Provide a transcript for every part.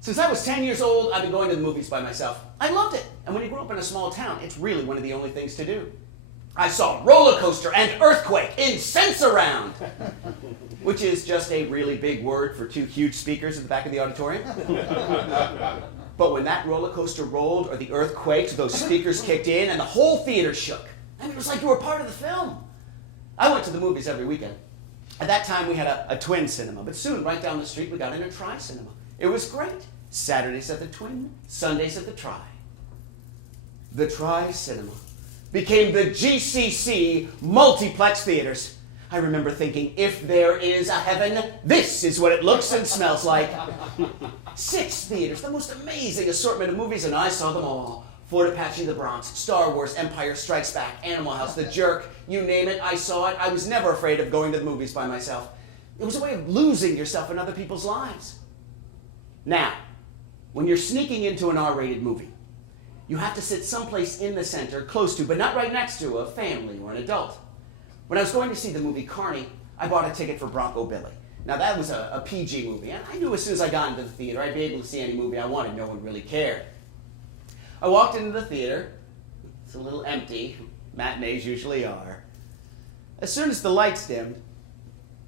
Since I was 10 years old, I've been going to the movies by myself. I loved it. And when you grow up in a small town, it's really one of the only things to do. I saw roller coaster and earthquake in Sense-Around, which is just a really big word for two huge speakers at the back of the auditorium. But when that roller coaster rolled or the earthquakes, those speakers kicked in and the whole theater shook. I mean, it was like you were part of the film. I went to the movies every weekend. At that time, we had a twin cinema, but soon, right down the street, we got in a tri-cinema. It was great. Saturdays at the Twin, Sundays at the Tri. The Tri-Cinema became the GCC multiplex theaters. I remember thinking, if there is a heaven, this is what it looks and smells like. 6 theaters, the most amazing assortment of movies, and I saw them all. Fort Apache the Bronx, Star Wars, Empire Strikes Back, Animal House, The Jerk, you name it, I saw it. I was never afraid of going to the movies by myself. It was a way of losing yourself in other people's lives. Now, when you're sneaking into an R-rated movie, you have to sit someplace in the center, close to, but not right next to, a family or an adult. When I was going to see the movie Carney, I bought a ticket for Bronco Billy. Now that was a PG movie, and I knew as soon as I got into the theater, I'd be able to see any movie I wanted. No one really cared. I walked into the theater. It's a little empty. Matinees usually are. As soon as the lights dimmed,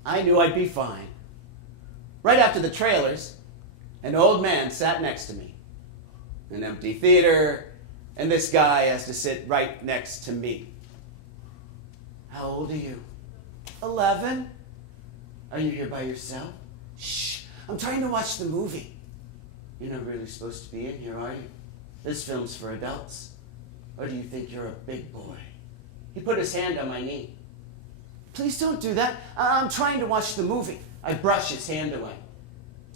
I knew I'd be fine. Right after the trailers, an old man sat next to me. An empty theater, and this guy has to sit right next to me. How old are you? 11? Are you here by yourself? Shh, I'm trying to watch the movie. You're not really supposed to be in here, are you? This film's for adults. Or do you think you're a big boy? He put his hand on my knee. Please don't do that. I'm trying to watch the movie. I brush his hand away.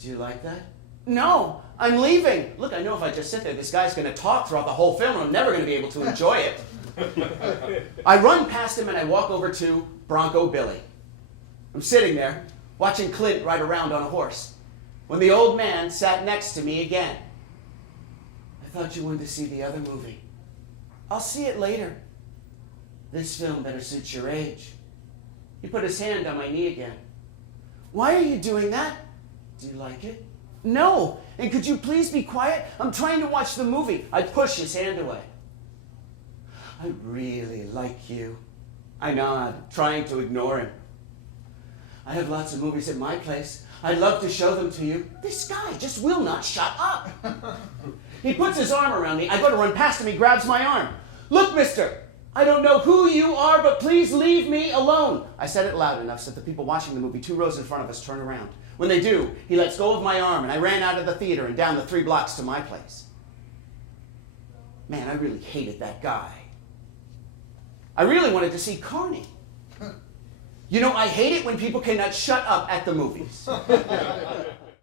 Do you like that? No, I'm leaving. Look, I know if I just sit there, this guy's going to talk throughout the whole film, and I'm never going to be able to enjoy it. I run past him and I walk over to Bronco Billy. I'm sitting there, watching Clint ride around on a horse, when the old man sat next to me again. I thought you wanted to see the other movie. I'll see it later. This film better suit your age. He put his hand on my knee again. Why are you doing that? Do you like it? No. And could you please be quiet? I'm trying to watch the movie. I push his hand away. I really like you. I nod, trying to ignore him. I have lots of movies at my place. I'd love to show them to you. This guy just will not shut up. He puts his arm around me. I go to run past him. He grabs my arm. Look, mister, I don't know who you are, but please leave me alone. I said it loud enough so that the people watching the movie 2 rows in front of us turn around. When they do, he lets go of my arm, and I ran out of the theater and down the 3 blocks to my place. Man, I really hated that guy. I really wanted to see Carney. You know, I hate it when people cannot shut up at the movies.